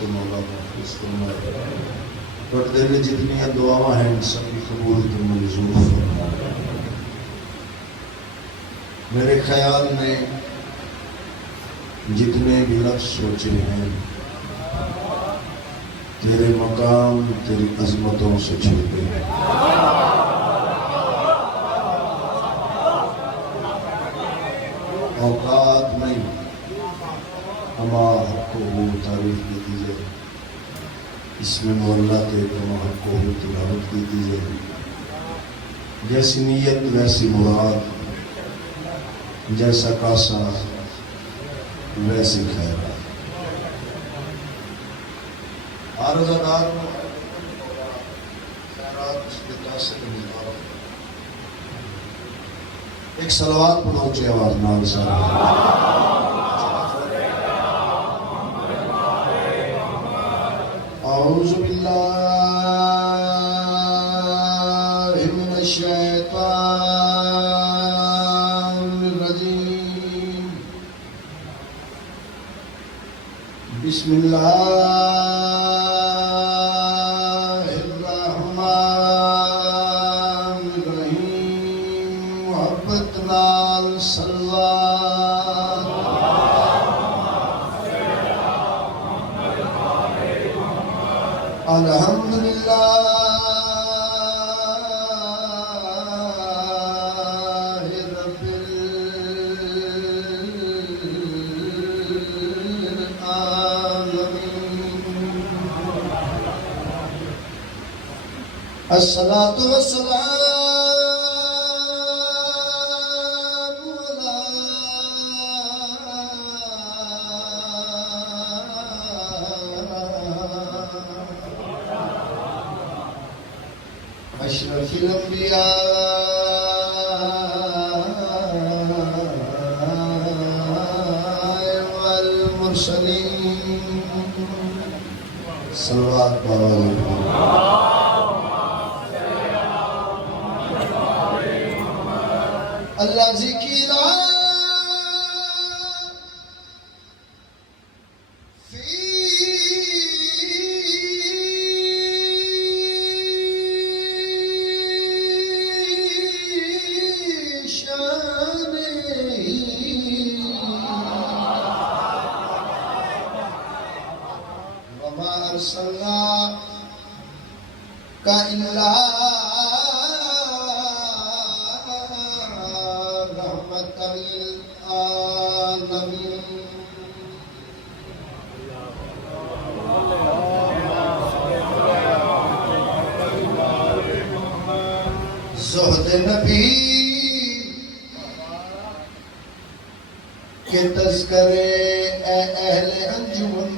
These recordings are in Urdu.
تو مولا محفوظ فرمائے. پردے میں جتنی دعاواں ہیں سب کی قبول تو منظور فرمائے. میرے خیال میں جتنے بھی لفظ سوچے ہیں تیرے مقام تیری عظمتوں سے چھوٹے ہیں. اوقات نہیں ہمارا کو وہ تعریف دی دیجیے. اس میں مولا کے تمہار کو وہ تلاوت دی دیجیے. جیسی نیت ویسی مراد، جیسا کاسا ویسی خیر. عارض ادار خیرات اس کے تاثر ملتا. ایک صلوات پڑھو اونچی آواز نال سارے. اعوذ باللہ من الشیطان الرجیم. بسم اللہ الحمدللہ رب العالمین. الصلاۃ والسلام اشرف الانبیاء والمرسلین. صلوات پڑھو. اللہ ذکر کا الا رحمت للعالمین. زہد نبی کے تذکرے اے اہل انجمن.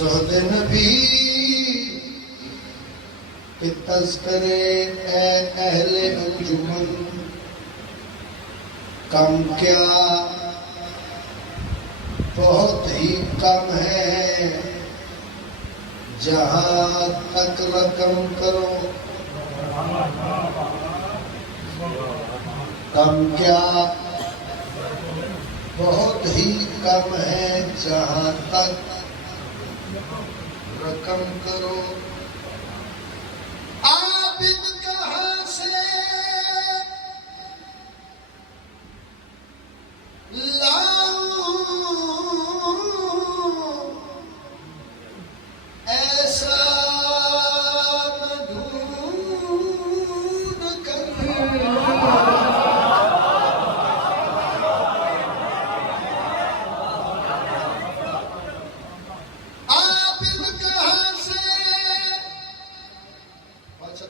زہد نبی کے تذکرے اے اہل انجمن. کم کیا بہت ہی کم ہے جہاں تک رقم کرو. کم کیا بہت ہی کم ہے جہاں تک رقم کرو. عابد کہاں سے لاؤں ایسا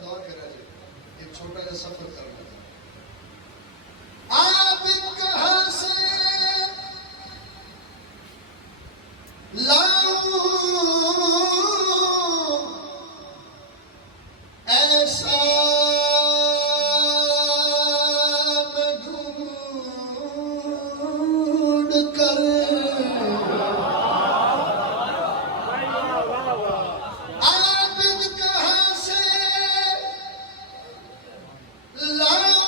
ڈھونڈ کر. چھوٹا سا سفر کرنا تھا. عابد کہاں سے لاؤں ایسا میں ڈھونڈ کر. عابد کہاں سے لاؤں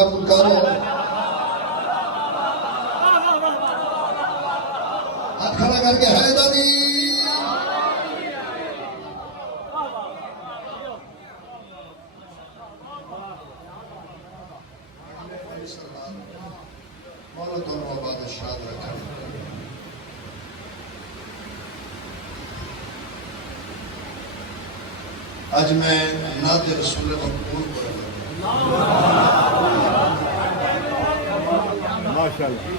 قبول کرو. ہاتھ کھڑا کر کے حیدری. مولا دونوں آباد شاد رکھا. آج میں نعت رسول مقبول پر ماشاءاللہ.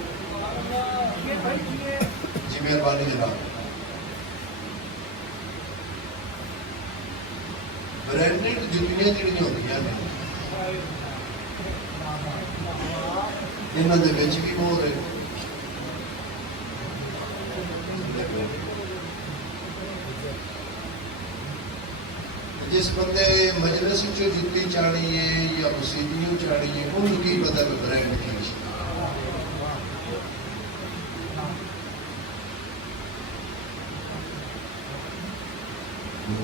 جی مہربانی جناب. برانڈڈ جتنیاں جڑیاں ہوندیاں نے انہاں دے وچ بھی مور ہے. جس بندے مجلس چو جتی چاڑی ہے یا مسیدیوں چاڑی ہے ان کی پتہ برانڈ کی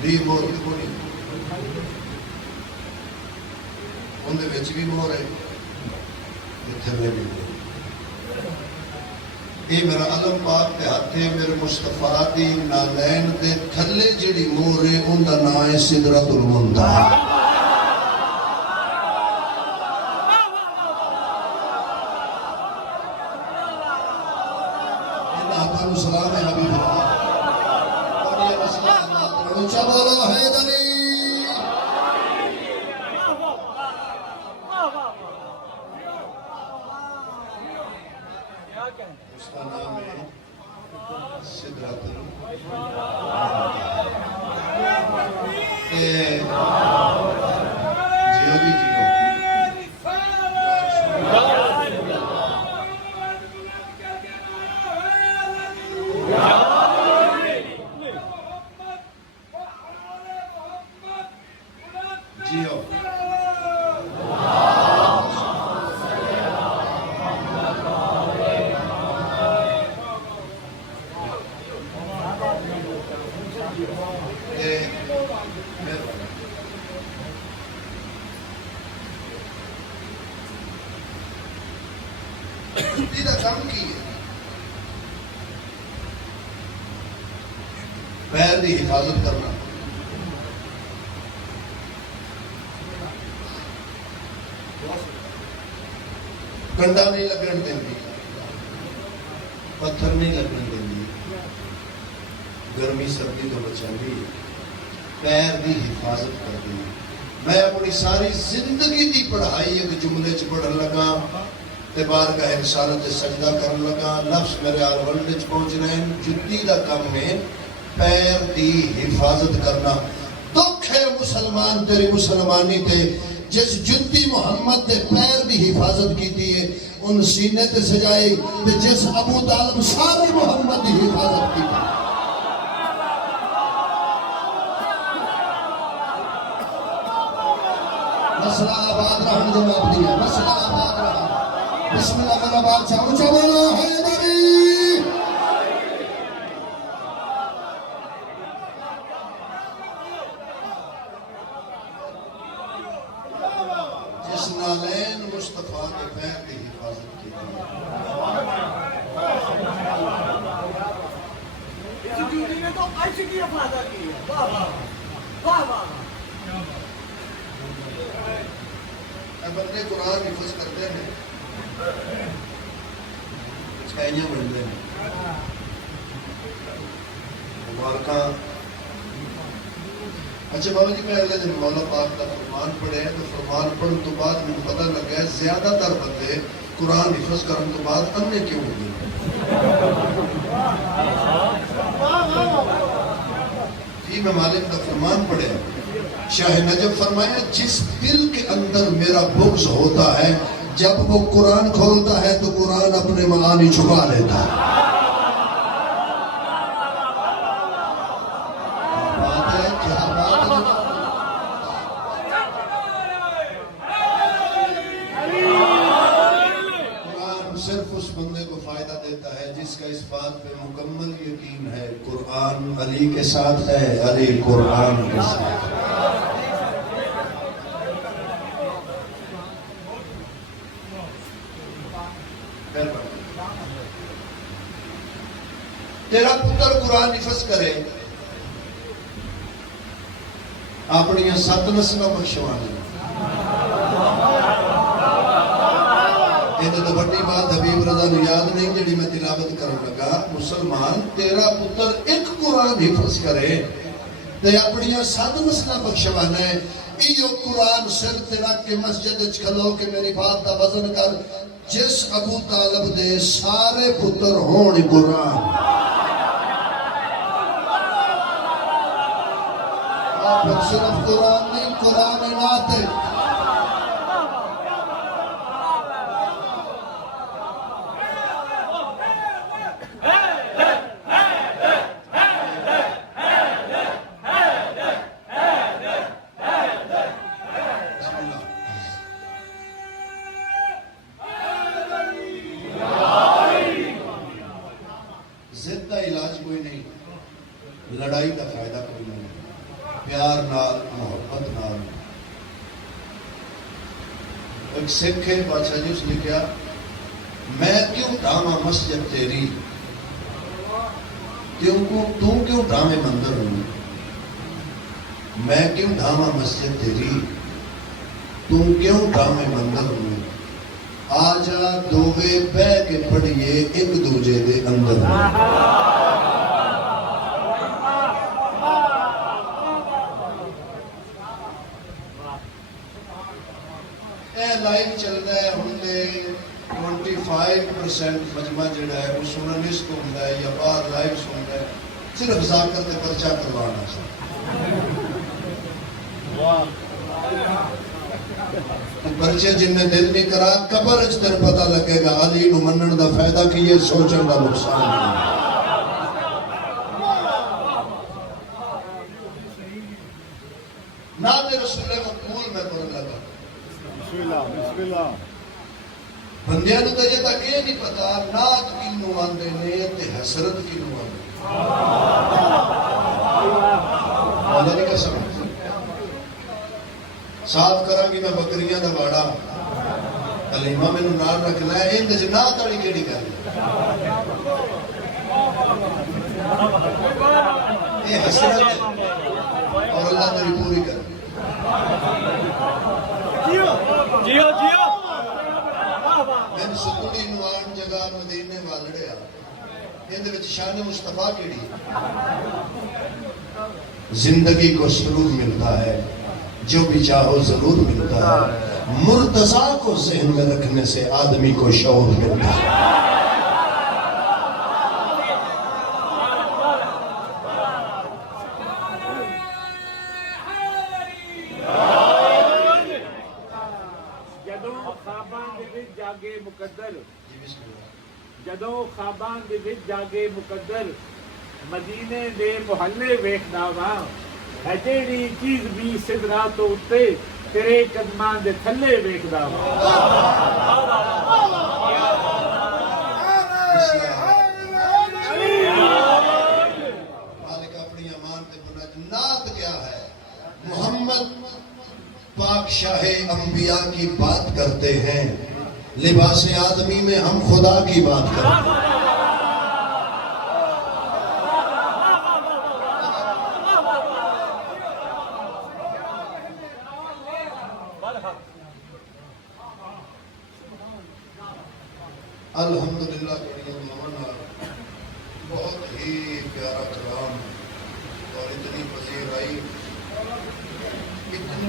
دی مور کوئی ان دے وچ بھی مور ہے تھلے بھی. یہ میرا علم پاک کے ہاتھے میرے مصطفیٰ دی نالین دے تھلے جڑی مور ہے ان دا نام ہے سدرۃ المنتہا. ان ہاتھوں سلام ہے حبیب اللہ. اور یہ مسئلہ اللہ اونچا بولو حیدری. اس کا نام ہے سدرۃ جیو جی جیو. جیو جتی دا کام کی ہے پیر دی حفاظت کرنا. کنڈا نہیں لگن دینی, پتھر نہیں لگن دینی, گرمی سردی تو بچاندی, پیر دی حفاظت کرنی. میں اپنی ساری زندگی دی پڑھائی ایک جملے چ پڑھن لگا تے بارگاہ رسالت سجدہ کرن لگا. لفظ میرے آل ورلڈ وچ پہنچ رہے ہیں. جتی دا کم ہے پیر دی حفاظت کرنا. دکھ ہے مسلمان تیری مسلمانی تے جس جتی محمد دے پیر دی حفاظت کیتی ہے ان سینے تے سجائے تے جس ابو طالب سارے محمد دی حفاظت کیتی. مسئلہ آباد رہن جناب دیا. مسئلہ آباد رہن. بسم اللہ میرا بادشاہ اونچا بولو حیدری. جس نالین مصطفیٰ کے پیر کی حفاظت کی اس جوڑی نے تو عرش کی حفاظت کی ہے. واہ واہ واہ واہ. بندے قرآن حفظ کرتے ہیں چھائیاں بنتے ہیں مبارکہ. اچھا بابا جی میں اگلے دن مولا پاک کا فرمان پڑھے تو فرمان پڑھن تو بعد مجھے پتہ لگ گیا زیادہ تر بندے قرآن حفظ کرن تو بعد انے کیوں ہوتے جی. میں مالک کا فرمان پڑھے شاہ نجف فرمایا جس دل کے اندر میرا بغض ہوتا ہے جب وہ قرآن کھولتا ہے تو قرآن اپنے معانی چھپا لیتا ہے. بات ہے کیا بات ہے. قرآن صرف اس بندے کو فائدہ دیتا ہے جس کا اس بات پہ مکمل یقین ہے قرآن علی کے ساتھ ہے, علی قرآن کے ساتھ. تیرا پتر قرآن حفظ کرے اپنی 7 نسلیں بخشوانے یہ تو بڑی بات حبیب رضا نے یاد نہیں جڑی میں تلاوت کرنے لگا. مسلمان تیرا پتر ایک قرآن حفظ کرے تے اپنی 7 نسلیں بخشوانا ہے. ایو قرآن سر تے رکھ کے مسجد کھلو کہ میری بات دا وزن کر جس ابو طالب دے سارے پتر ہون قرآن پھر صرف قرآن نہیں قرآن نعت ہے. ضد کا علاج کوئی نہیں, لڑائی کا فائدہ کوئی نہیں, پیار نال محبت نال. ایک سکھ ہے بادشاہ جی اس نے کیا میں کیوں ڈھاواں مسجد تیری تو کیوں ڈھاویں مندر ہوں, میں کیوں ڈھاواں مسجد تیری تو کیوں ڈھاویں مندر ہوں. آجا دووے بہ کے پڑھیے ایک دوجے دے اندر. اے لائف چل رہا ہے ہن دے 25% مجمع جڑا ہے وہ سننس کو ہوندا ہے یا بعد لائف سندا ہے صرف ذاکر تے پرچہ کروانا ہے. پرچے جن نے دل نہیں کرا قبر اچ تر پتہ لگے گا علی نو منن دا فائدہ کی یہ سوچن دا نقصان ہے. نعت رسول مقبول میں پڑھن لگا. بسم اللہ بندیاں نوں تے یہ تک یہ نہیں پتا نعت کینوں آندے نے تے حسرت کینوں آندے. اللہ دی قسم صاف کراں گی میں بکریاں دا واڑا کلمہ مینوں نال رکھنا ہے. اندے وچ نعت والی کیڑی گل ہے؟ یہ حسرت ہے اور اللہ تیری پوری کر. جیو میں ستوڑی نوان جگہ مدینے والڑیا اندے وچ شان مصطفیٰ کیڑی زندگی کو سرور ملتا ہے جو بھی چاہو ضرور ملتا ہے. مرتضیٰ کو ذہن میں رکھنے سے آدمی کو شعور ملتا ہے. جدوں خواباں دے وچ جاگے مقدر مدینے دے محلے ویکھدا وا ہے جیڑی چیز بھی سدرا تو اتے تیرے قدماں دے تھلے ویکھدا وا. مالک اپنی امان تے منت. نعت کیا ہے؟ محمد پاک شاہ انبیاء کی بات کرتے ہیں, لباس آدمی میں ہم خدا کی بات کرتے ہیں. الحمدللہ بہت ہی پیارا کلام اور اتنی پذیر آئی اتنی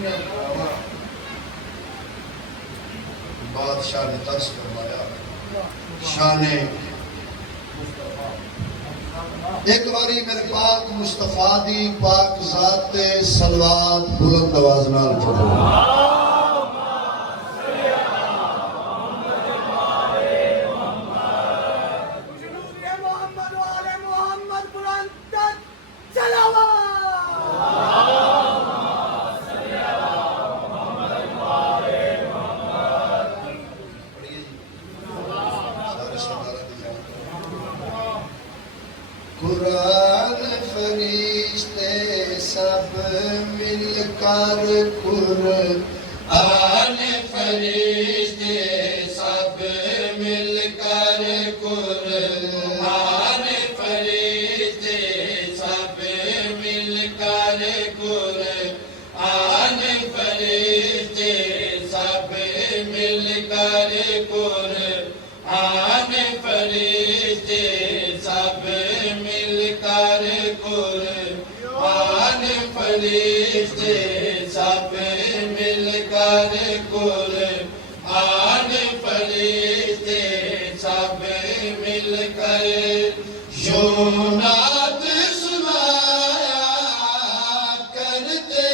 بادشاہ نے ترس فرمایا. شان ایک باری میرے پاک مصطفیٰ دی پاک ذات تے صلوات بلند آواز نال پڑھو. قرآن فرشتے سب مل کر قرآن فرشتے سب مل کر قرآن فرشتے قرآن فرشتے سب مل کر قرآن فرشتے سب مل کر قرآن فرشتے سب مل کر یوں نعت سنایا کرتے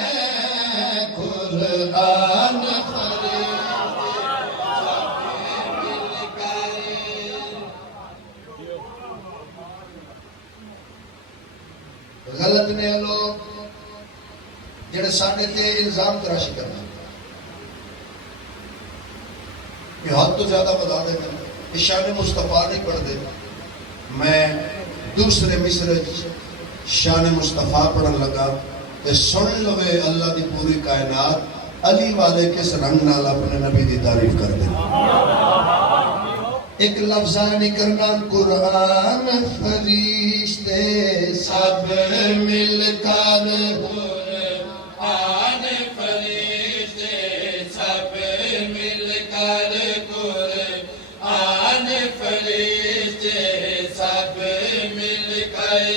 ہیں قرآن فرشتے سب مل کر غلط نے لوگ جڑے ساڈے تے الزام تراشی کرنا کہ حد تو زیادہ بتا دے میں شان مصطفیٰ نہیں پڑھ دے میں دوسرے مصرے شان مصطفیٰ پڑھن لگا تے سن لوے اللہ دی پوری کائنات علی والے کس رنگ نال اپنے نبی دی تعریف کر دے ایک لفظہ نہیں کرنا قرآن فرشتے سب مل کر قرآن فرشتے سب مل کر قرآن فرشتے سب مل کر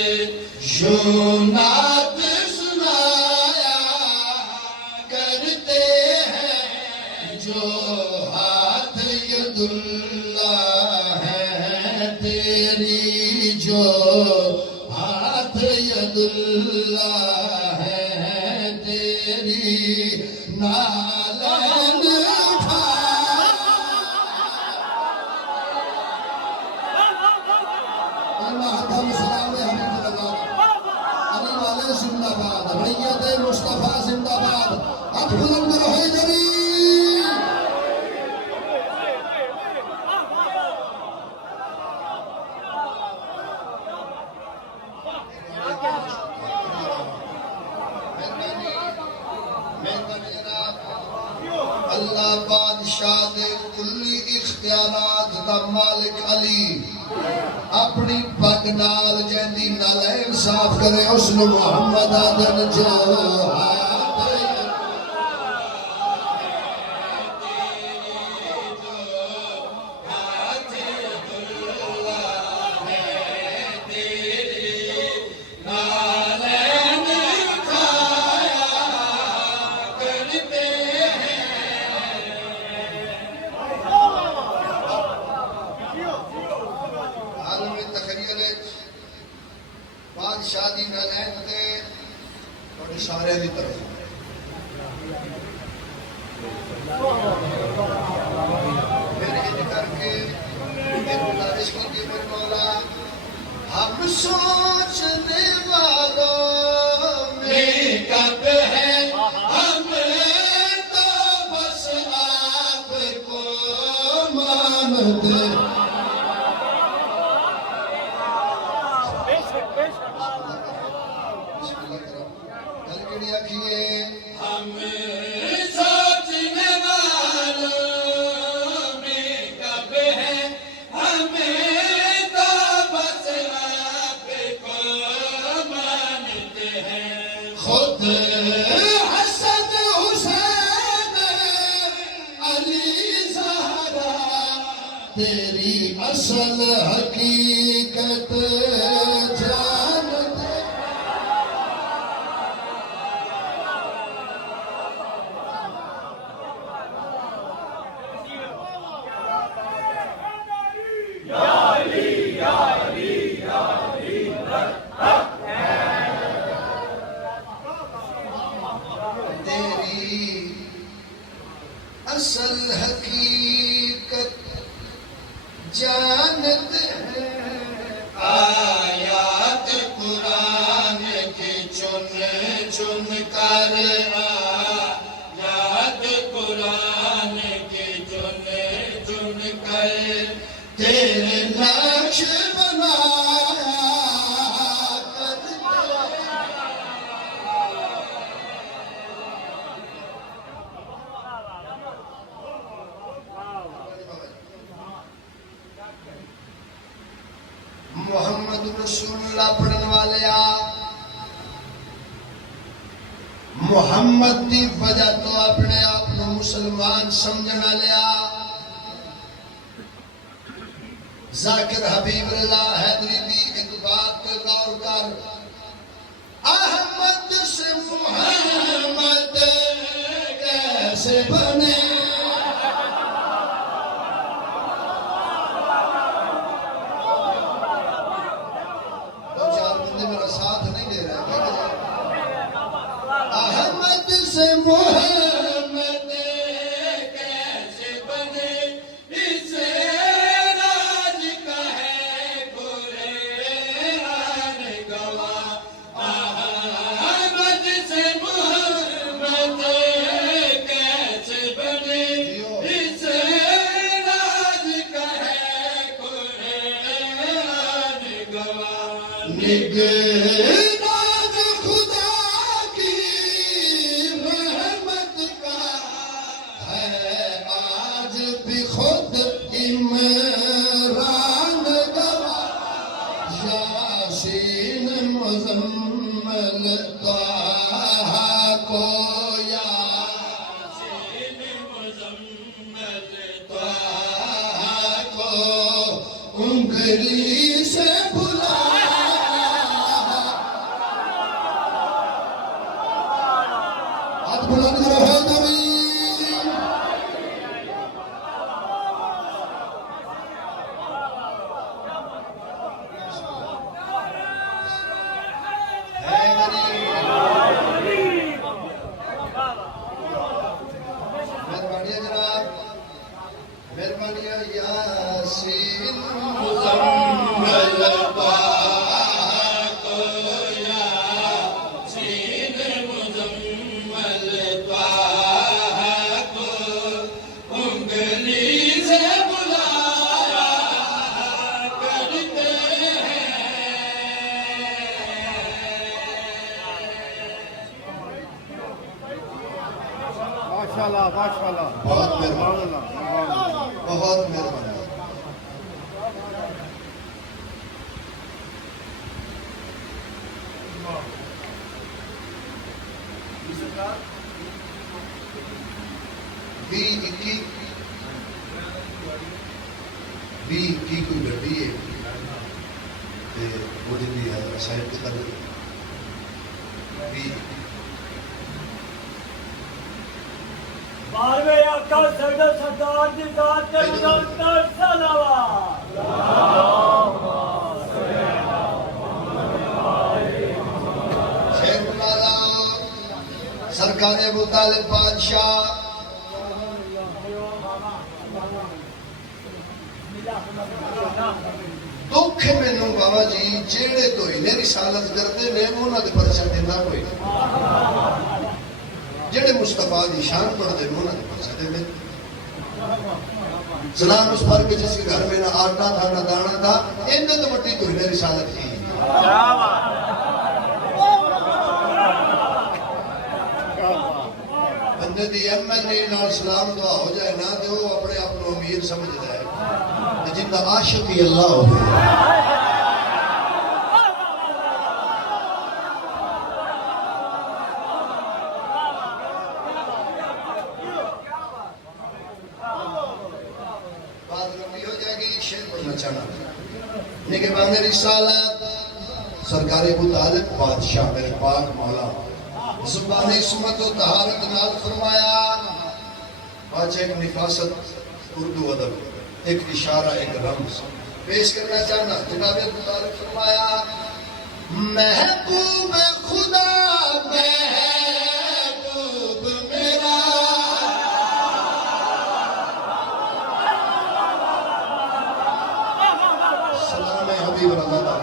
یوں نعت سنایا کرتے ہیں جو ہاتھ ید اللہ ہے تیری جو ہاتھ ید اللہ ہے تیری نالین اٹھا اللہ ہم سلام حبیب لگا علی والے زندہ باد ریت مصطفیٰ زندہ باد اب بلند رہے جری اللہ بادشاہ دے کلی اختیارات دا مالک علی اپنی پگ نال جیندی نالین صاف کرے اس نو محمد آدن جو بادشاہ دی نالین تے اور اشارے دی طرف میرے ہج کر کے میرے گزارش کی کہ میرے مولا ہم سوچنے والوں میں کب ہے ہم تو بس آپ کو مانتے ہم سوچنے والوں میں کب ہے ہمیں تو بس آپ کو مانتے ہیں خود حسن حسین علی زہرا تیری اصل حقیقت جانتے اصل حقیقت جانت ہے آیات قرآن کی چن چن کر آیات قرآن کی چن چن کر تیرے نقش بنایا کرتے محمد رسول اللہ پڑھن والے محمد دی وجہ تو اپنے آپ کو مسلمان سمجھنا لیا ذاکر حبیب رضا حیدری دی ایک بات پہ غور کر، احمد سے محمد کیسے بنے؟ دو چار بندے میرا ساتھ نہیں دے رہے ہیں۔ احمد سے محمد کیسے بنے، اسے راج کا ہے قرآن گواہ۔ احمد سے محمد کیسے بنے، اسے راج کا ہے قرآن گواہ۔ نگہبان خدا کی رحمت کا ہے آج بھی خود عمران گواہ، یاسین مزمل طه کو، یاسین مزمل طه کو انگلی سے بلا، ہاتھ بلند کرو حیدری۔ مہربانی جناب، مہربانی یاسین مزمل طه کو، یاسین مزمل طه کو انگلی سے بلایا کرتے ہیں۔ ماشاءاللہ ماشاءاللہ، بہت مہربانی، بہت مہربانی۔ بھی کوئی گڈی ہے تے وہ بھی ہے سائڈ تے کر بھی 12ویں آقا سیدنا سردار دی ذات تے مدد صلوات۔ شیخ مولانا سرکار ابو طالب بادشاہ دکھ مینوں بابا جی جیڑے تو انہیں رسالت کرتے نے انہاں دے پرچہ دینا کوئی نہیں، جیڑے مصطفیٰ دی شان پڑھتے ہیں انہاں دے پرچہ دینے۔ سلام اس پر کہ جس کے گھر میں نہ آٹا تھا نہ دانا تھا، انہیں تو مٹی تو انہیں رسالت کی۔ بندے دی ایم ایل اے نال سلام دعا ہو جائے نا تو وہ اپنے آپ کو امیر سمجھتا ہے، جنہ عاشق ہی اللہ ہوئے۔ بات لمبی ہو جائے گی، شیر پڑھنا چاہنا نگہبان رسالت سرکار ابو طالب بادشاہ میرے پاک مولا زبان عصمت و طہارت نال فرمایا، بادشاہ ایک نفاست اردو ادب، ایک اشارہ، ایک رمز پیش کرنا چاہنا۔ جناب ابو طالب فرمایا، محبوب خدا محبوب میرا، سلام حبیب رضا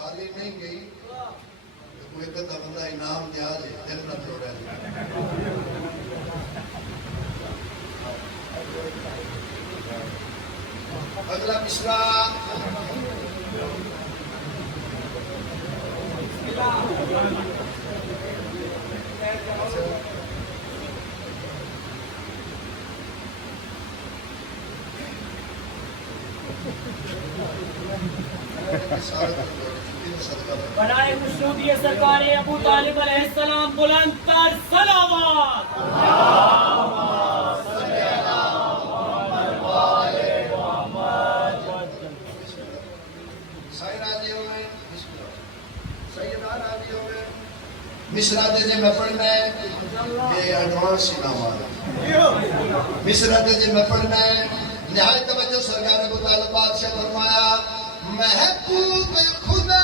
خالی نہیں گئی، کوئی کتا بندہ انعام دیا جائے دل نہ توڑے۔ اگلا مصرع بنائے مشروطی سرکار ابو طالب علیہ السلام بلند تر صلوات. مصرا دے جے میں پڑھنا ہے یہ ایڈوانس انعام آ رہا مصرا دے جے میں پڑھنا ہے نہایت توجہ سرکار ابو طالب بادشاہ فرمایا محبوب خدا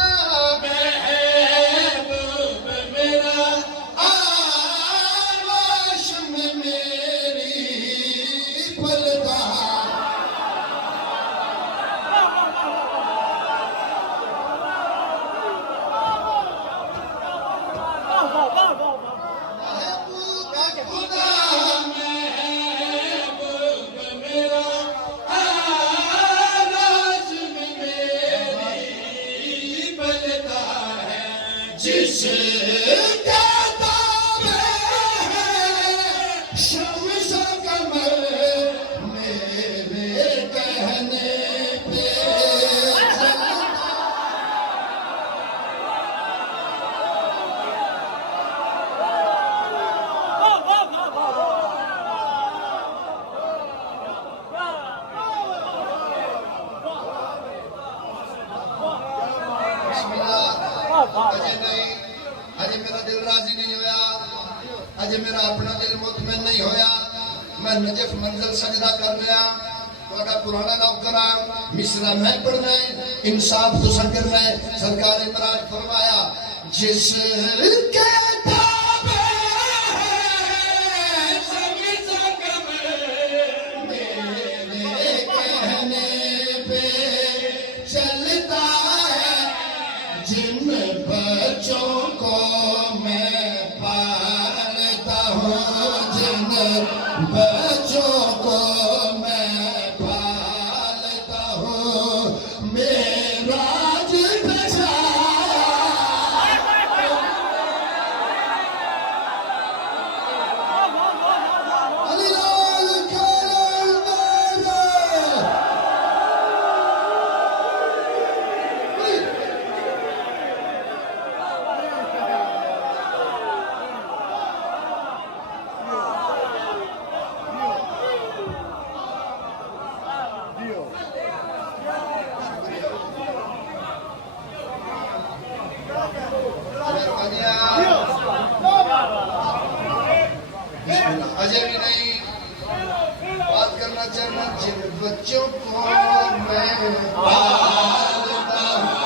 محبوب میرا آواز میں میری پلدا جس کا دام ہے شمس و قمر میرے کہنے پہ بسم اللہ اجے نہیں اجے میرا دل راضی نہیں ہویا اجے میرا اپنا دل مطمئن نہیں ہویا میں نجف منزل سجدہ کر لیا تھوڑا پرانا نوکر مصرا میں پڑھنا ہے انصاف تو کرنا ہے سرکار عمران فرمایا جس کے تابع ہے شمس و قمر میرے کہنے پہ چلتا ہے جن بچوں کو میں پالتا ہوں جن بچوں کو میں پالتا ہوں میرا اجے بھی نہیں بات کرنا چاہنا جن بچوں کو میں پالتا ہوں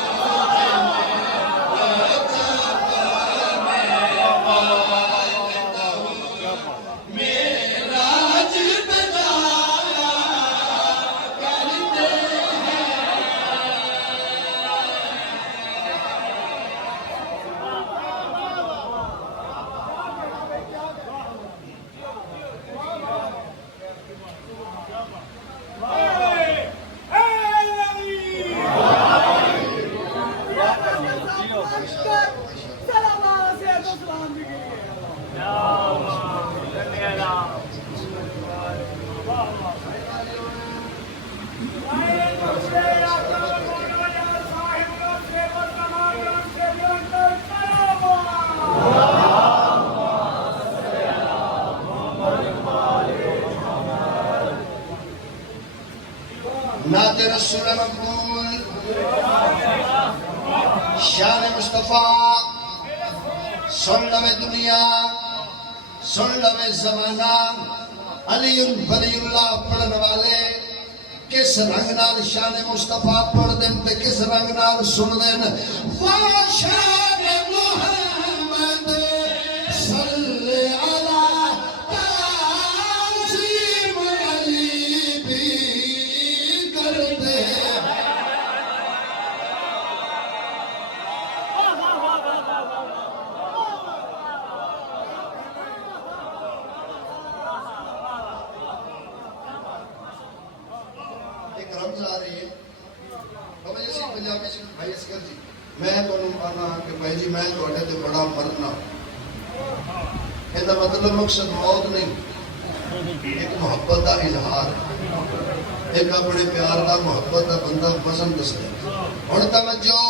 نعت رسول مقبول شان مصطفیٰ سن لو دنیا سن لو زمانہ علی ولی اللہ پڑھن والے کس رنگ نال شان مصطفیٰ پڑھ دیں تے کس رنگ نال سن دیں وا شان محمد صلی اللہ تعظیم علی بھی کرتے ایک رمز آ رہی ہے بابا جی پنجابی سے بھائی اسکر جی میں تو آنا کہ بھائی جی میں تو اٹھے تو بڑا مرنا یہ مطلب مقصد موت نہیں ایک محبت کا اظہار ہے ایک اپنے پیار کا محبت کا بندہ پسند دس رہے ہوں توجہ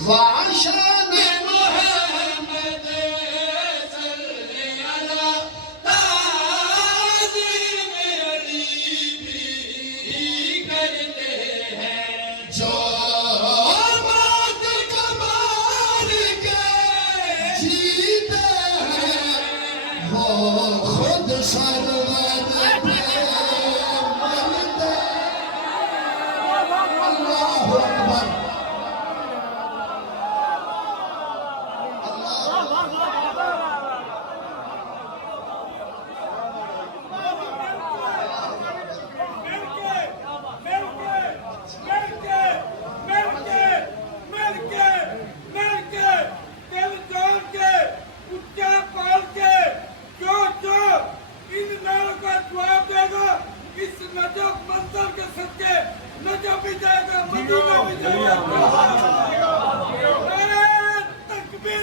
واشان محمد صلی اللہ تعظیم علی بھی کرتے ہیں جو بات کمال کے جیتے ہیں وہ خود سرور پہ مرتے اللہ اکبر منظر کے صدقے نجا بھی جائے گا مدینہ بھی جائے گا تکبیر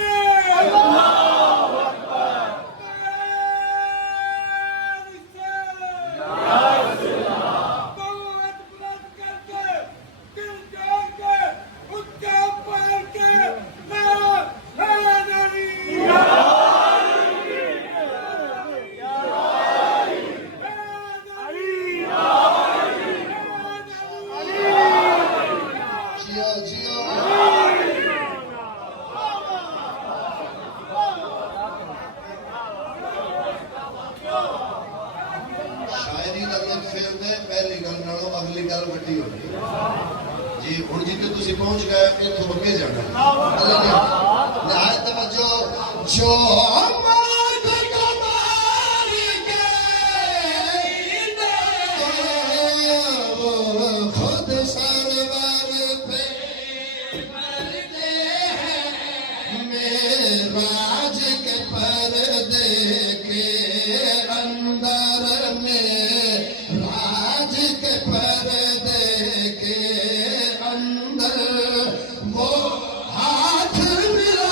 شاعری کا لطف یہ ہوتا ہے پہلی گل نالوں اگلی گل وڈی ہو گئی جی ہوں جتنے تسی پہنچ گئے اتوں اگے جانا نہایت توجہ جو مرد کمال کے وہ خود سرور پہ مرتے ہیں معراج کے پردے کے اندر معراج کے پردے کے اندر وہ ہاتھ ملا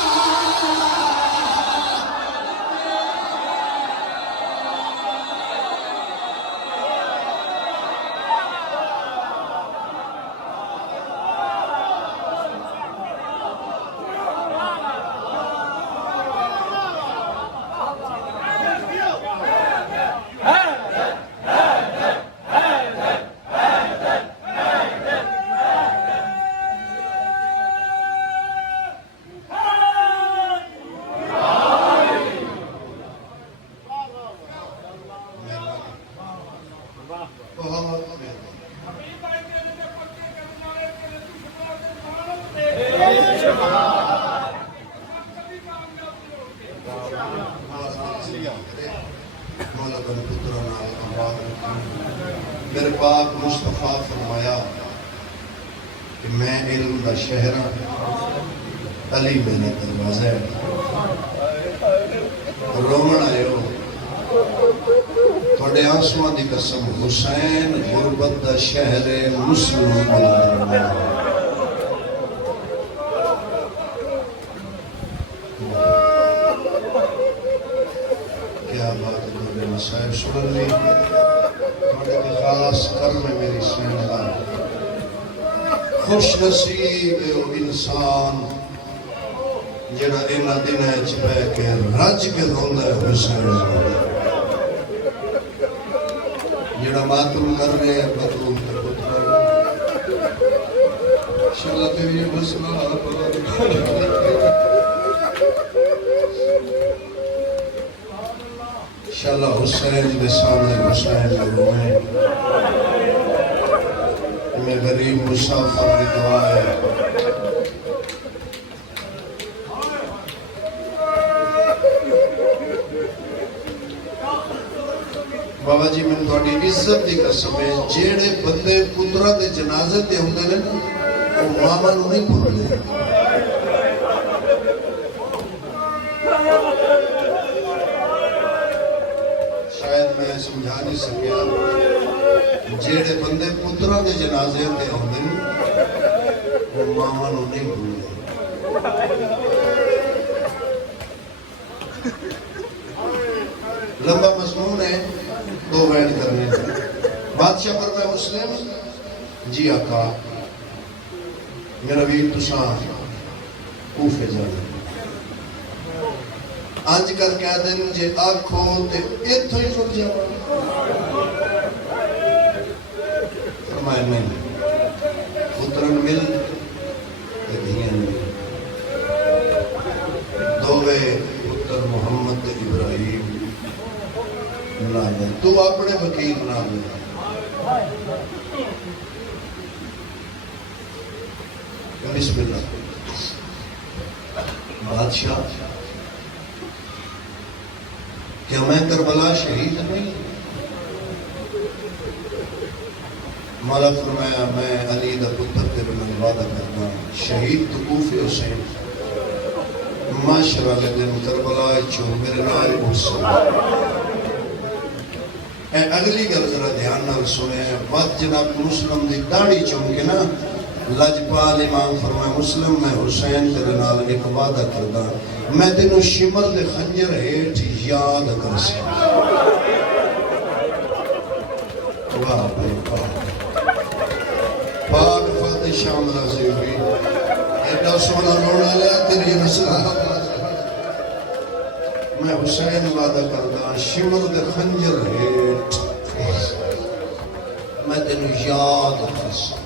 میرے پاک مصطفیٰ فرمایا کہ میں علم دا شہر ہوں علی میرا دروازہ ہے رومن آئے ہو تھوڑے آنسواں دی قسم حسین غربت دا شہر مسلم کیا بات ہے میرے مسائب سن لی تھوڑے کی خاص کرم ہے میری سین کا خوش نصیب ہے وہ انسان جڑا انہاں دناں وچ بیٹھ کے رج کے روندا ہے حسین جڑا ماتم کر رہے ہیں مطلوب کے پتر انشاءاللہ تیری مسئلہ انشاءاللہ حسین کے سامنے حسین میں روئیں میں غریب مسافر کی دعا ہے بابا جی میں تھوڑی عزت دی قسم ہے جیڑے بندے پترہ دے جنازے تے ہوندے نے وہ ماما نو نہیں بھولدے شاید میں سمجھا نہیں سکیا جیڑے بندے پترہ دے جنازے تے ہوندے نے وہ ماما نو نہیں بھولدے لمبا مضمون ہے دو بیان کرنے بادشاہ پر میں مسلم جی آقا میرا ویر تساں کوفے جانا آج کل کہہ دیں جے آنکھوں تے اتھوں ہی ٹر جاؤ فرمایا نہیں پترن مل تے دھیان مل دووے پتر محمد تے ابراہیم بنا دے تو اپنے وکیل بنا دے بسم اللہ بادشاہ کیا میں کربلا شہید نہیں؟ مولا فرمایا میں علی دا پتر تیرے نال وعدہ کرنا شہید تو کوفے حسین معاشرہ لے دن کربلا چو میرے نال حسین اے اگلی گل ذرا دھیان نال سنے بات جناب مسلم دی داڑھی چوم کے نا لجپال امام فرمایا مسلم میں حسین تیرے نال ایک وعدہ کردا میں تینوں شمر دے خنجر ہیٹ یاد کر سکتا واہ بھائی واہ پاک فاتح شام راضی ہوئی ایڈا سونا رونا لیا تیری مسئلہ میں حسین وعدہ کردا شمر دے خنجر ہیٹ میں تینوں یاد کر سکتا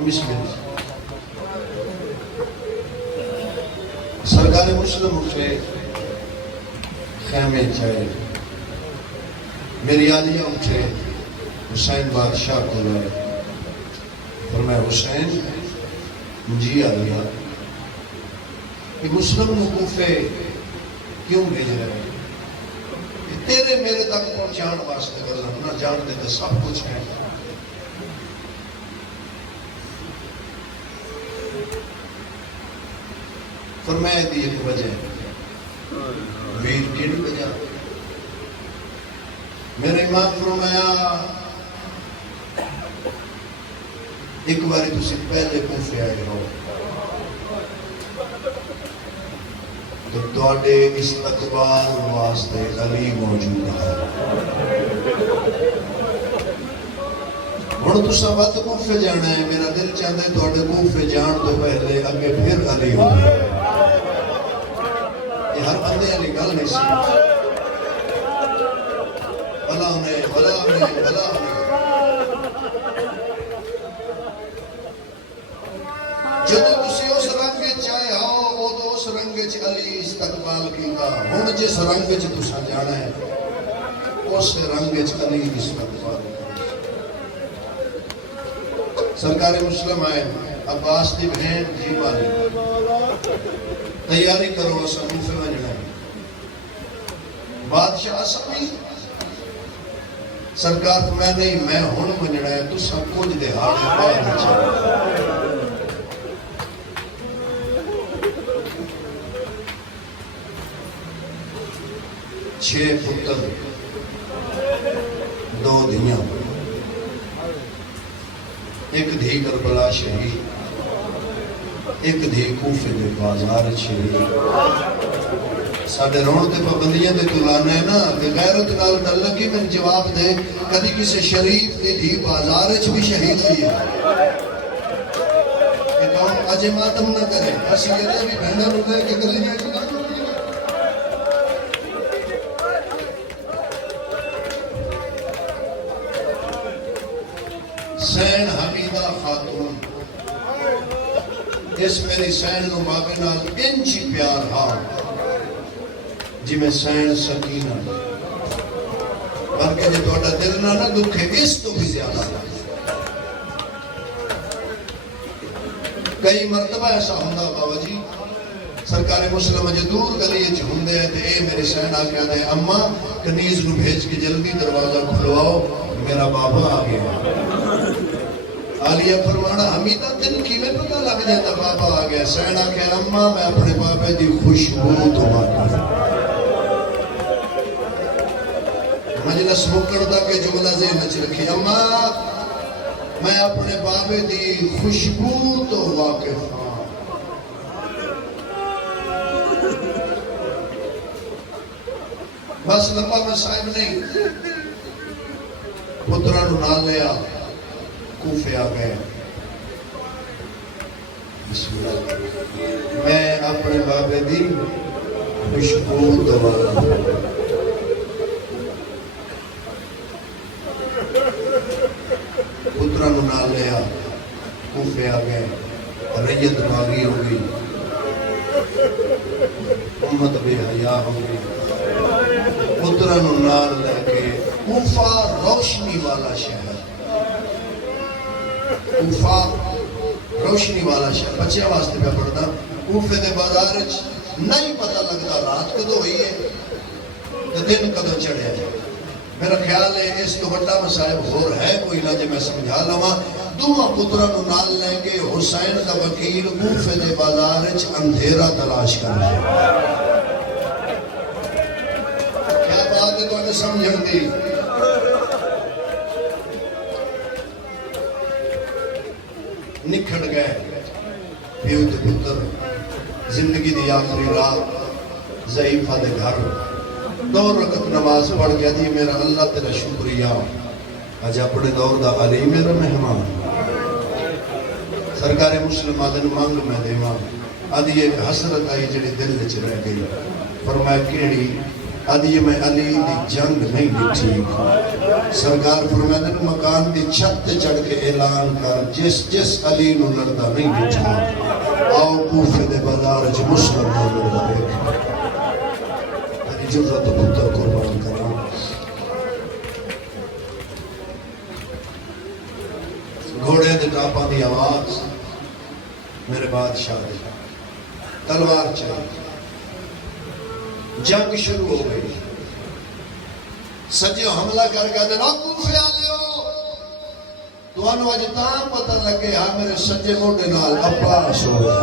بسم اللہ سرکار مسلم اٹھے خیمے چاہے میری آلیہ اٹھے حسین بادشاہ کو لائے فرمایا حسین جی آلیہ کہ مسلم کوفے کیوں بھیج رہے ہیں تیرے میرے تک پہنچان واسطے کرنا نہ جانتے تھے سب کچھ ہے فرمایا دی ایک وجہ ویر کیڑ وجہ میرے امام فرمایا ایک باری تسی پہلے کوفے آئے ہو تو تواڈے استقبال واسطے علی موجود ہے ہن تساں وقت کوفے جانا ہے میرا دل چاہتا ہے تواڈے کوفے جان تو پہلے اگے پھر علی ہو ہر بندے علی گل نہیں سی بلا نہیں جب تسی اس رنگ چاہے ہو وہ تو اس رنگ علی استقبال کیتا ہن جس رنگ تساں جانا ہے اس رنگ علی استقبال سرکار مسلم آئے عباس دی بہن جی والی تیاری کرو اسا کوفے وجنا ہے بادشاہ سمجھ سرکار میں نہیں میں ہن وجنا ہے تساں کچھ دہاڑ بعد چلو 6 پتر 2 دھیاں ایک دھی کربلا شہید ایک دھی کوفے دے بازار شہید ساڑھے رون تے پابندیاں دے تلانے ہے نا کہ غیرت نال اللہ کی میں جواب دے کدی کسی شریف دی دھی بازار بھی شہید ہوئی ہے کہ کون اجے ماتم نہ کرے اسی یہ بھی بہنہ رکھے کہ کلی نہیں کرنا سین حمیدہ خاتون اس میری سین نو بابے نال انچی پیار ہاں جی میں سین سکینہ بلکہ جی توڑا دل نہ دکھے اس تو بھی زیادہ کئی مرتبہ ایسا ہوندہ بابا جی سرکار مسلم جے دور گلی اچھ ہوندے ہیں تے اے میری سین آگیا دے اممہ کنیز نو بھیج کے جلدی دروازہ کھلواؤ میرا بابا آگیا آلیہ فرمانا حمیدہ تن کی میں پتہ لگ جاتا بابا آگیا سینہ کہ اممہ میں اپنے بابے دی خوشبو تو آگیا مجلس مکردہ کے جملہ ذہن چ رکھی اممہ میں اپنے بابے دی خوشبو تو واقف ہاں بس لمبا میں صاحب نہیں پترا نو نال لیا کوفے آ گئے بسم اللہ میں اپنے بابے دی خوشبو دوا پترا نو نال لیا کوفے آ گئے ریت باغی ہو گئی امت بے حیا ہو گئی پترا نو نال لے کے کوفہ روشنی والا شہر کوفہ روشنی والا شہر بچے واسطے پہ پڑھتا کوفے دے بازار نہیں پتہ لگتا رات کدو ہوئی ہے تو دن کدو چڑھیا ہے میرا خیال ہے اس کو بڑا مسائب ہو ہے کوئی نہ جو میں سمجھا لوا دوما پترا نو نال لے کے حسین کا وکیل کوفے دے بازار اندھیرا تلاش کر رہا کیا بات ہے تو سمجھن دی نکھڑ گئے پیو تے پتر زندگی دی آخری رات ضعیفہ دے گھر 2 رکعت نماز پڑھ گیا دی میرا اللہ تیرا شکریہ اج اپنے دور دا علی میرا مہمان سرکار مسلم آدن مانگ میں دیواں آدھی ایک حسرت آئی جڑی دل وچ رہ گئی فرمایا کیڑی آدھی میں علی دی جنگ نہیں ڈٹھی سرکار فرمایا دن مکان دی چھت تے چڑھ کے اعلان کر جس علی نو لڑدا نہیں ڈٹھا آؤ کوفے دے بازار وچ مسلم دا لڑدا دیکھ علی جرت پتر قربان کرا گھوڑے دے ٹاپاں دی آواز میرے بادشاہ دے تلوار چاہیے جنگ شروع ہو گئی سجیو حملہ کر گیا دے کوفے آلیو تو انو اج تاں پتہ لگے ہاں میرے سجے موڈے نال عباس ہو گیا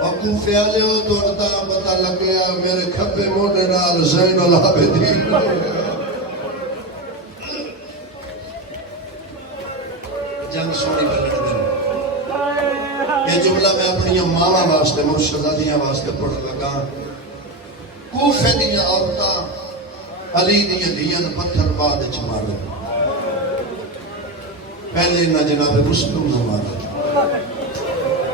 اور کوفے آلیو تو انو تاں پتہ لگے ہاں میرے کھبے موڈے نال زین العابدین جنگ سونی پر لڑ دیں یہ جملہ میں اپنی ماما واسطے مرشدادیاں واسطے پڑھ لگا کوفے دیا عورتاں علی دیا دیاں پتھر بعد چمارے پہلے نہ جناب مسلم نہ مارے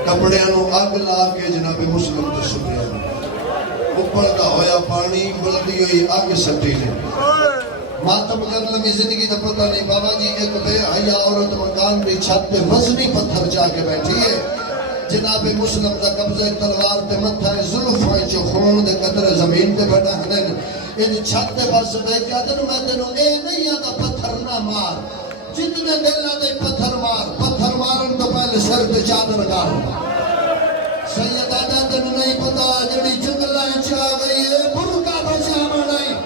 کپڑے نو اگ لا کے جناب مسلم تو سکریا اوپر دا ہویا پانی بلدی ہوئی اگ سٹی نے ماتم کر لمی زندگی دا پتہ نہیں بابا جی ایک بے حیا عورت مکان بھی چھت پہ وزنی پتھر جا کے بیٹھی ہے جناب مسلم دا قبضہ تلوار تے متھا ہے زلفاں چ خون دے قطرے زمین تے بڑا ہن ان چھت تے بس بیٹھا تے میں تینو اے نہیں آتا پتھر نہ مار جتنے دل تے پتھر مارن تو پہلے سر تے چادر گاڑ سید آجا تینو نہیں پتا جڑی جنگلاں چ آ گئی ہے برکا بچاوا نہیں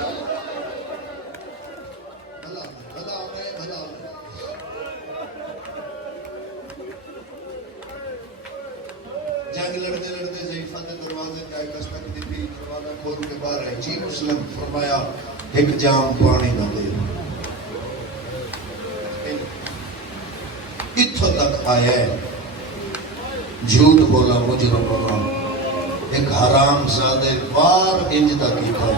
جنگ لڑتے لڑتے ضعیفہ کے دروازے کا ایک دستک دی تھی دروازہ کھول کے باہر آئی جی مسلم فرمایا ایک جام پانی نہ دے اتھو تک آیا ہے جھوٹ بولا مجرم بولا ایک حرام زادے وار انجدہ کی ہے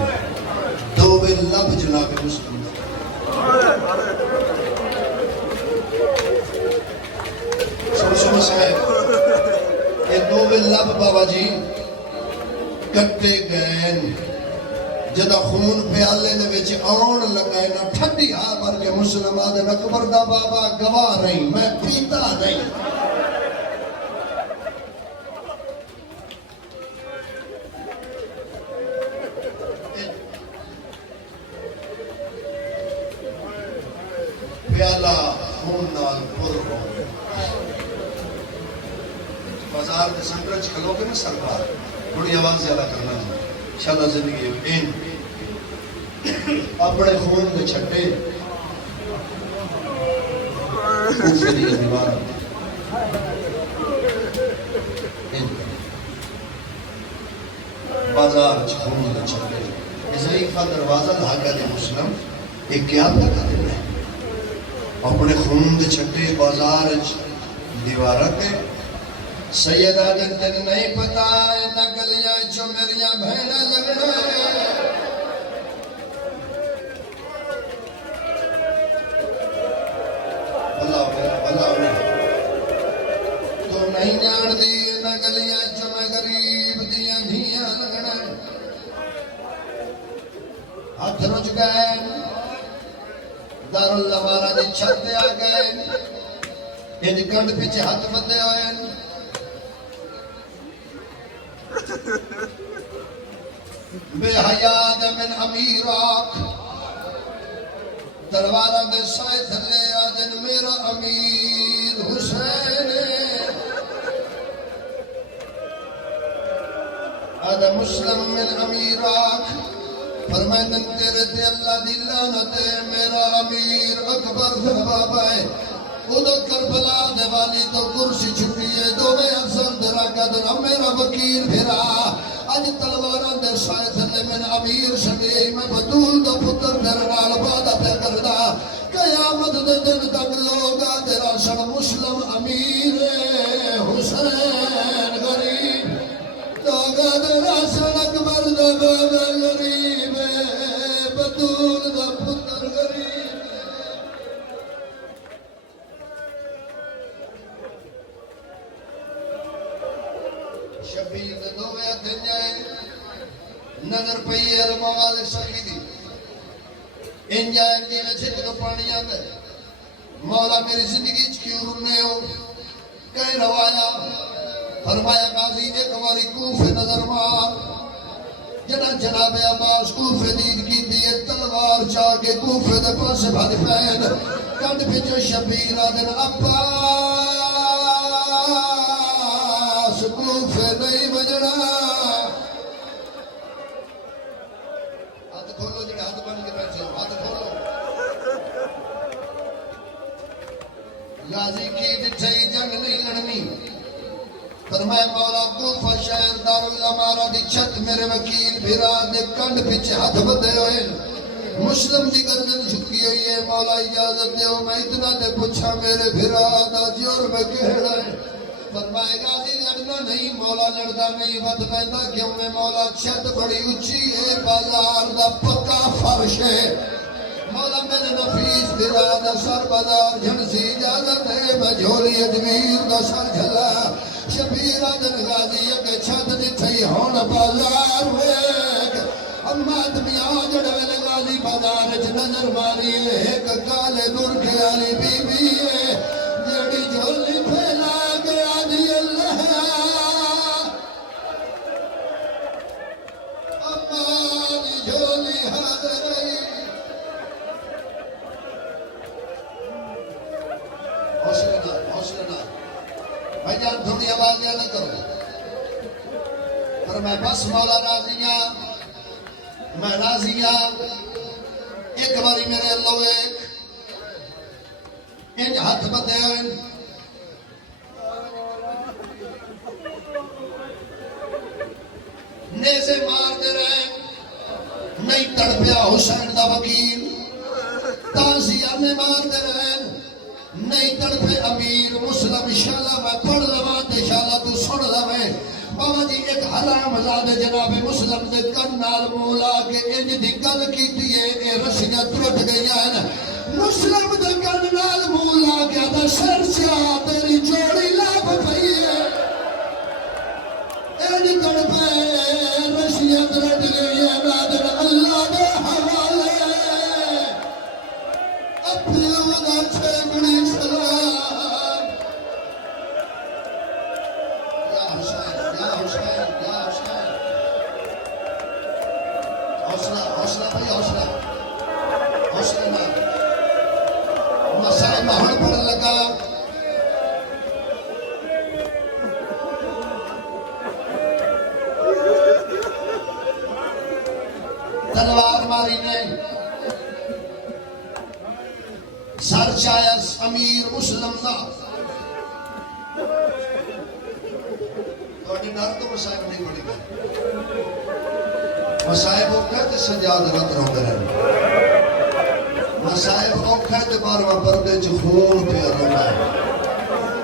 دو بے لب جناب مسلم سن صاحب یہ دو بے لب بابا جی کٹے گئے جدا خون پیالے دے وچ آن لگائے نا ٹھنڈی ہا پر کے مسلم آدھے اکبر دا بابا گواہ نہیں میں پیتا نہیں پیالہ خون نال پر ہو بازار دے سنگرچ کھلو گے نا سرکار بڑی آواز زیادہ کرنا ہے انشاءاللہ زندگی ہے اپنے خون دے چھٹے کوفے دی دیوار بازار خون دے چھٹے ضعیفہ دروازہ دھاگا دے مسلم ایک کیا پکا دے رہے اپنے خون دے چھٹے بازار دیوارہ تے سید آجن تن نہیں پتا ہے نہ گلیاں جو میریاں بہنیں لگنا نہیں جان دی نہ گلیاں چ میں غریب دیاں دھیاں لگنا ہاتھ رج گئے دارالامارا دی چھت تے آ گئے انج کنڈ پیچھے ہاتھ بندے ہوئے بے حیات من امیر آکھ تلواراں دے سائے تھلے آدن میرا امیر حسین آدھا مسلم من امیر آکھ فرمائندن تیرے تے اللہ دی لعنت ہے میرا امیر اکبر بابا ہے ادھا کربلا دے والی تو کرسی چھپی ہے دو میں افضل درہ قدر میرا وکیل پھرا آج تلواران در سائے تھلے من امیر شمیعی میں بطول دا پتر درنال بادہ پہ کردہ قیامت دے دن تک لوگا تیرا شن مسلم امیر حسین غریب لوگا تیرا شن اکبر دا بابا غریب بطول دا پتر غریب شبیر دے دو وے دن جائے نظر پئی علم والے شہیدی ان جائے دی میں چھت کو پانی آتا ہے مولا میری زندگی کیوں رنے ہو کہیں روایا فرمایا قاضی ایک واری کوفے نظر مار جناب عباس کوفے دید کی دیئے تلوار چاہ کے کوفے دے پاس بھاد پین کنڈ پچھو شبیر آدن عباس کوفے نہیں بجنا ہاتھ کھولو جڑے ہاتھ بن کے بیٹھے ہو ہاتھ کھولو غازی کی ڈٹھائی جنگ نہیں لڑنی فرمائے مولا کوفہ شہر دارالامارا دی چھت میرے وکیل بھیرا دے کنڈ پیچھے ہاتھ بدے ہوئے مسلم دی گردن جھکی ہوئی ہے مولا اجازت دے ہو میں اتنا دے پوچھا میرے بھیرا دا جور میں کہڑا ہے فرمائے غازی لڑنا نہیں مولا لڑنا نہیں ود بیندا کیوں میں مولا چھت بڑی اچھی ہے بازار دا پکا فرش ہے مولا میرے نفیس بھیرا دا سر بازار جھنسی اجازت ہے میں جھولی اجمیر دا سر جھلا شبیر آدن غازی اگے چھت دتھئی ہون بازار ویک اما آدمی آجڑ ویلے غازی بازار اچ نظر ماری ایک کالے دور خیالی بی بی ہے جیڑی جھولی پھیلا کے آدھی اللہ اما دی جھولی حاضر رہی حوصلہ نہ بھائی جان تھوڑی آواز نہ کرو پر میں بس مولا راضیاں میں راضیاں ایک باری میرے اللہ ایک ان ہاتھ بدے ہوئے نیزے مار دے رہے نہیں تڑپیا حسین دا وکیل تازیہ میں مار دے رہے نہیں تڑپے امیر مسلم انشاءاللہ میں پڑھ لواں تے انشاءاللہ تو سن لویں بابا جی ایک حرام زادے جناب مسلم دے کن نال مولا کے انج دی گل کیتی ہے اے رسیاں ٹوٹ گئیاں ہیں مسلم دے کن نال مولا کے دا سر چا تیری جوڑی لب پئی ہے انج تڑپے رسیاں ٹوٹ گئیاں نادر اللہ دے حوالے اپنے ودا چھے بڑی سلام یا حسین یا حسین یا حسین حوصلہ حوصلہ بھائی حوصلہ حوصلہ نہ مسائل مہن پڑھ لگا تلوار ماری نے سر چاہیس امیر مسلم دا توڑی ڈر تو مسائب نہیں بڑی گئے مسائب اوکھا تے سجاد رت رو گئے مسائب اوکھا تے بارواں پردے جو خون پہ رونا ہے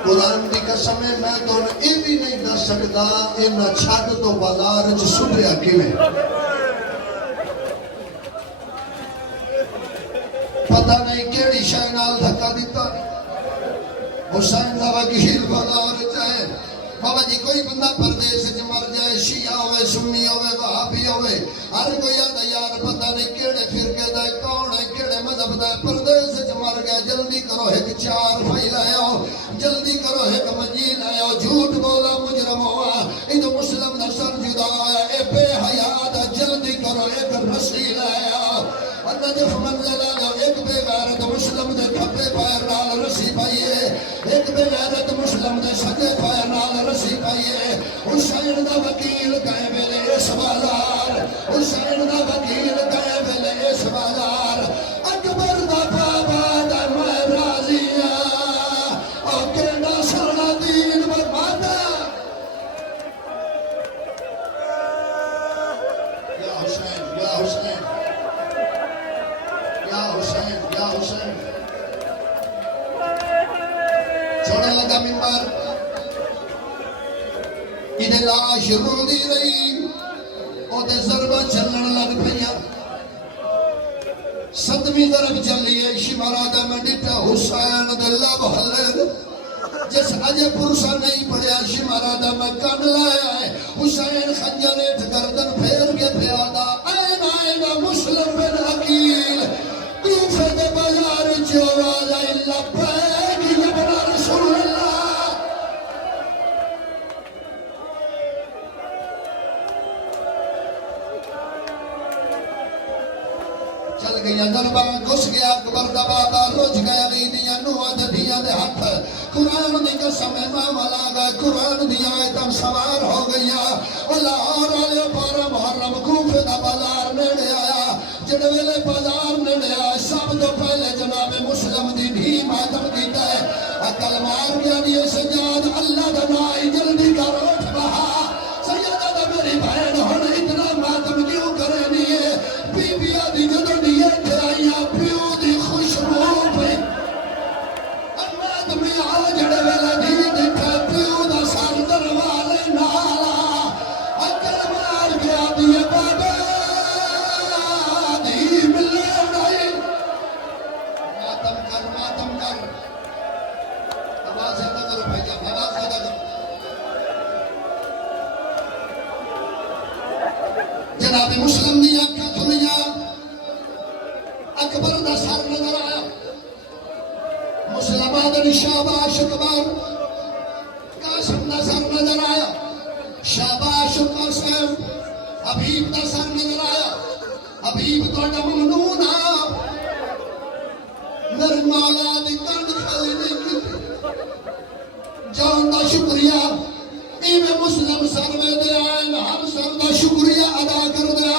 قرآن دی قسم ہے میں تو یہ بھی نہیں دس سکتا انہا چھاگ تو بازار جو سٹیا کی میں پتہ نہیں کیڑی شاہ نال دھکا دیتا حسین دا وکیل بازار چاہے بابا جی کوئی بندہ پردیس وچ مر جائے شیعہ ہوئے سنی ہوئے وہابی ہوئے ہر کوئی آتا یار پتہ نہیں کیڑے فرقے دا کون ہے کیڑے مذہب دا پردیس وچ مر گیا جلدی کرو ایک چار بھائی لے آؤ جلدی کرو ایک منجی لے آؤ جھوٹ بولا مجرم ہوا ادھر مسلم دا سر جدا آیا اے بے حیا دا جلدی کرو ایک رسی لے آؤ نجف منزل آ ایک بے غیرت مسلم دے کھبے پیر نال رسی پائیے ایک بے غیرت مسلم دے سجے پیر نال رسی پائیے حسین دا وکیل کہے ویلے اس بازار حسین دا وکیل کہے ویلے اس بازار اکبر دا بابا دا میں راضی او کیڑا سونا دین بربادا یا حسین یا حسین یا حسین یا حسین چھوڑنے لگا منبر ادھے لاش رو دی رہی او دے ضربہ چلن لگ پہیا ستمی طرف چلیے شمارادہ میں ڈٹا حسین دے لب حلن جس اجے پرسا نہیں پڑیا شمارادہ میں کن لایا ہے حسین خنجریٹ گردن پھیر کے پیادا این آئینہ مسلم بن عقیل کوفے دے بازار چو آجا اللہ پیک یبنا رسول اللہ چل گیا دربان گھس گیا اکبر دا بابا روج گیا غیدیاں نوہ ددیاں دے ہاتھ قرآن دی قسم امام لاغا قرآن دی آیتم سوار ہو گیا لاہور والے پارا محرم کوفے دا بازار نیڑے آیا جڑویلے بازار نیڑے آیا سب تو پہلے جناب مسلم دی بھی ماتم دیتا ہے اکل مار گیا دیئے سجاد اللہ دا نائی جلدی کا روٹ بہا سیدہ دا میری بہن ہن اتنا ماتم کیوں کرے دیئے بی بی آدھی جدو دیئے تھے آئیاں پیو دی خوشبو پہ آدمی آجڑے ویلے دی دیکھا پیو دا سر دروالے نالا اکل مار گیا دیئے بابا دی ملے اڑائی ماتم کر آواز ہے نہ کرو بھائی جان آواز ہے نہ کرو جناب مسلم دی آنکھیں کھلیاں اکبر دا سر نظر آیا مسلم آدھر شاباش اکبر قاسم دا سر نظر آیا شاباش قاسم حبیب دا سر نظر آیا حبیب تو ممنون آ میرے مولا دی کنڈ کھلی نہیں کی جان دا شکریہ ایویں مسلم سر میں دے آئے ہر سر دا شکریہ ادا کر دے